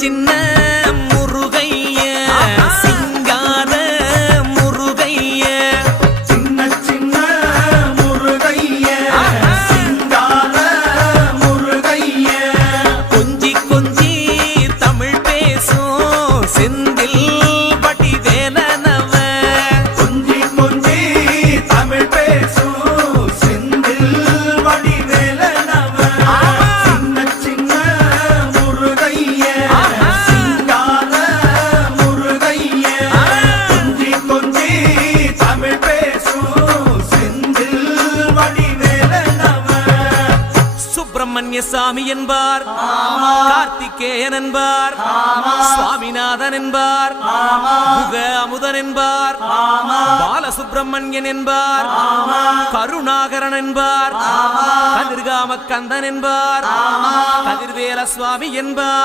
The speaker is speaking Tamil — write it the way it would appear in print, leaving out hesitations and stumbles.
சின்ன முருகைய சிங்கார முருகைய சின்ன சின்ன முருகைய சிங்கார முருகைய கொஞ்சி கொஞ்சி தமிழ் பேசும் செந்தில் வடிவேலனவ கொஞ்சி கொஞ்சி தமிழ் பேசும் செந்தில் வடிவேலனவ சின்ன சின்ன முருகைய சிங்கார முருகைய கொஞ்சி கொஞ்சி தமிழ் பேசும் செந்தில் வடிவேலனவ சுப்பிரமணிய சாமி என்பார், கார்த்திகேயன் என்பார், சுவாமிநாதன் என்பார், முக அமுதன் என்பார், பாலசுப்பிரமணியன் என்பார், கருணாகரன் என்பார், கதிர்காம கந்தன் என்பார், கதிர்வேல சுவாமி என்பார்.